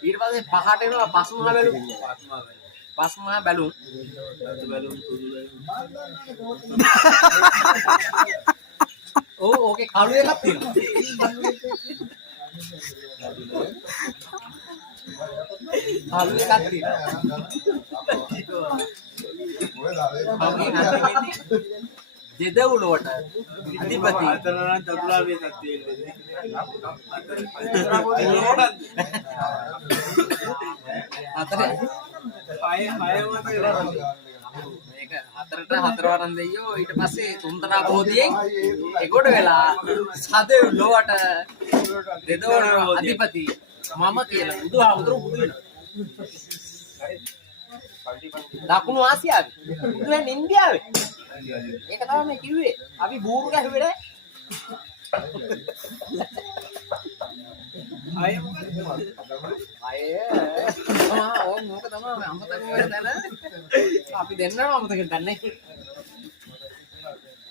ඊට පස්සේ පහට එනවා පස්මහා බැලුම්. පස්මහා බැලුම්. ඔව් ඕකේ කළු එකක් තියෙනවා. කළු එකක් තියෙනවා. දෙදවුලට අධිපති අතරනම් චතුරාර්ය සත්‍ය වෙන්නේ. අතර මේක හතරට හතරවරන් දෙයියෝ ඊට පස්සේ තුන්තරා බෝධියෙන් එගොඩ වෙලා සදෙව්ලොවට දෙදවුල අධිපති මම කියලා බුදුහාමුදුරු බුදු වෙනවා. දකුණු ආසියාවේ බුදු වෙන්නේ ඉන්දියාවේ. ඒක තමයි මේ කිව්වේ. අපි බූරු ගැහුවේ නෑ. අය ඕ මොක තමයි අමතක වෙලා දැන. අපි දෙන්නම අමතක ගන්නෑ.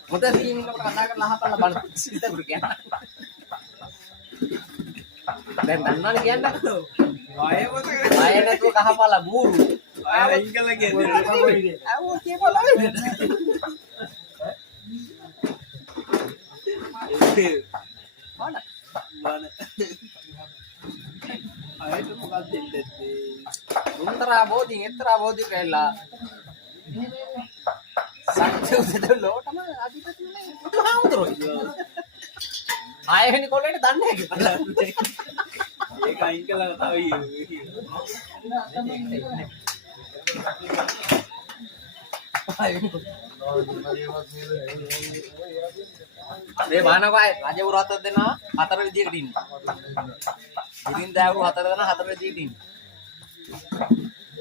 මොකද සීන් එකට කතා කරලා අහපල්ලා බලන්න සිතකුට කියන්න. දැන් දන්නවනේ කියන්න. අය මතක අය නැතුව කහපල්ලා බූරු. අය අයින් කළා කියන්නේ. ආවෝ කියපල්ලා වෙන්නේ. අයිට මොකක්ද දෙන්නේ? උන්තරා බෝධින් එක්තරා බෝධි කියලා සත්‍ය උදෙලෝටම අධිපතිනේ බුදුහාමුදුරුවෝ. ආයෙහෙනි කොල්ලේට දන්නේ නැහැ. ඒක අයින් කළා තමයි මේ බානකයි රජවරු හතර දෙනා හතර විදියකට ඉන්නවා. ඉතින් දෑවරු හතර දෙනා හතර විදියකට ඉන්නවා.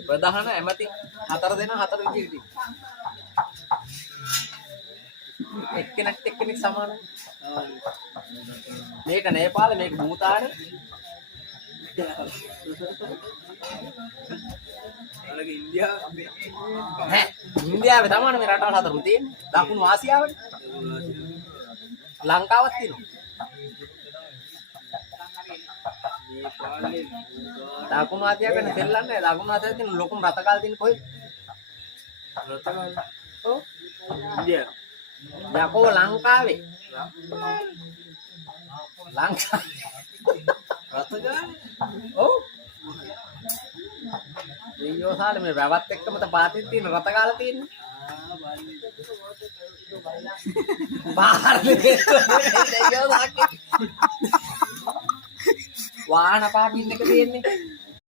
ප්‍රධාන ඇමති හතර දෙනා හතර විදියකට ඉන්නවා. එක්කෙනෙක් සමානයි. මේක නේපාල මේක භූතාන. අරක ඉන්දියාවේ තමයි මේ රටවල් හතරම තියෙන්නේ. දකුණු ආසියාවේ ලංකාවක් තියෙනවා. දකුණු ආසියාව ගැන තෙල්ලන්නේ දකුණු ආසියාවේ තියෙන ලොකුම රතකාල් තියෙන කොහෙද? රතකාල්. ඔව්. ඉන්දියාව. යකෝ ලංකාවේ. ලංකාවේ. රතකාල්. ඔව්. දෙයියෝ සාලේ මේ වැවත් එක්කම පාතින් තියෙන රතකාල තියෙන්නේ. පාරේ දෙයියෝ වාහන පාටින් එක තියෙන්නේ.